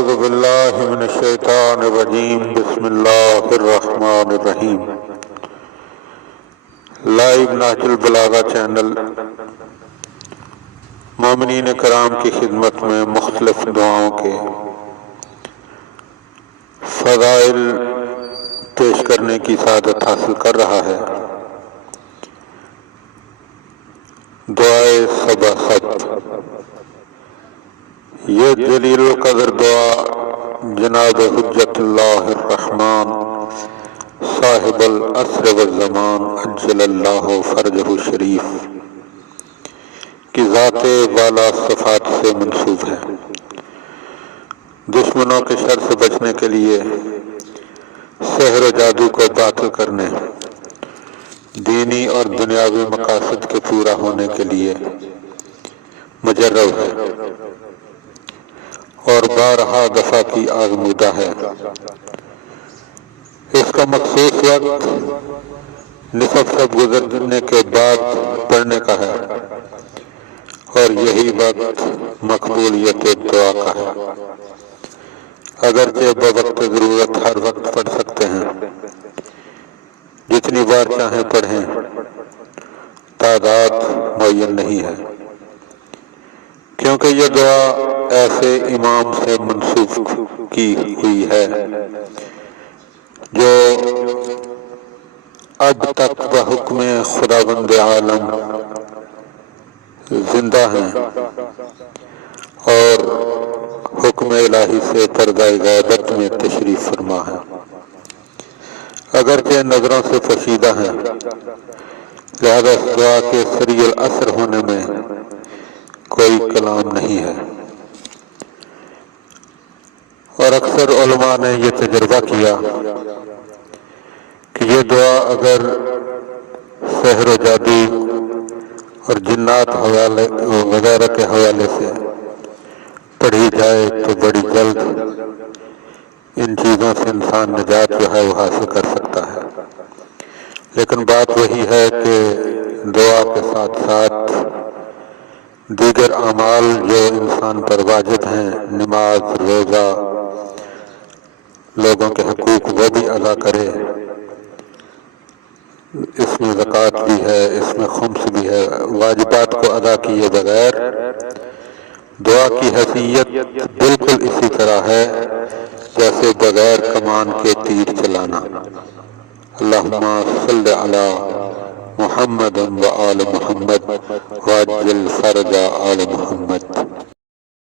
اعوذ باللہ من الشیطان الرجیم بسم اللہ الرحمن الرحیم۔ لائیو نہج البلاغہ چینل مومنین کرام کی خدمت میں مختلف دعاؤں کے فضائل پیش کرنے کی سعادت حاصل کر رہا ہے۔ دعائے صبح صبح، یہ جلیل القدر دعا جناب حجت اللہ الرحمن صاحب العصر والزمان عجل اللہ فرجہ شریف کی ذات والا صفات سے منسوب ہے۔ دشمنوں کے شر سے بچنے کے لیے، سحر و جادو کو باطل کرنے، دینی اور دنیاوی مقاصد کے پورا ہونے کے لیے مجرب ہے اور بارہا دفعہ کی آزمودہ ہے۔ اس کا مخصوص وقت نصف شب گزرنے کے بعد پڑھنے کا ہے اور یہی وقت مقبولیت دعا کا ہے۔ اگرچہ بوقت ضرورت ہر وقت پڑھ سکتے ہیں، جتنی بار چاہیں پڑھیں، تعداد معین نہیں ہے، کیونکہ یہ دعا ایسے امام سے منسوب کی ہوئی ہے جو اب تک بحکم خداوند عالم زندہ ہیں اور حکم الہی سے پردہ غیبت میں تشریف فرما ہے، اگرچہ نظروں سے پوشیدہ ہیں، لہذا اس دعا کے سریع الاثر ہونے میں کوئی کلام نہیں ہے۔ اور اکثر علماء نے یہ تجربہ کیا کہ یہ دعا اگر سحر و جادو اور جنات وغیرہ کے حوالے سے پڑھی جائے تو بڑی جلد ان چیزوں سے انسان نجات جو ہے وہ حاصل کر سکتا ہے۔ لیکن بات وہی ہے کہ دعا کے ساتھ ساتھ دیگر اعمال جو انسان پر واجب ہیں، نماز، روزہ، لوگوں کے حقوق وہ بھی ادا کرے، اس میں زکوٰۃ بھی ہے، اس میں خمس بھی ہے۔ واجبات کو ادا کیے بغیر دعا کی حیثیت بالکل اسی طرح ہے جیسے بغیر کمان کے تیر چلانا۔ اللہم صلی علی محمد و آل محمد وعجل فرج آل محمد۔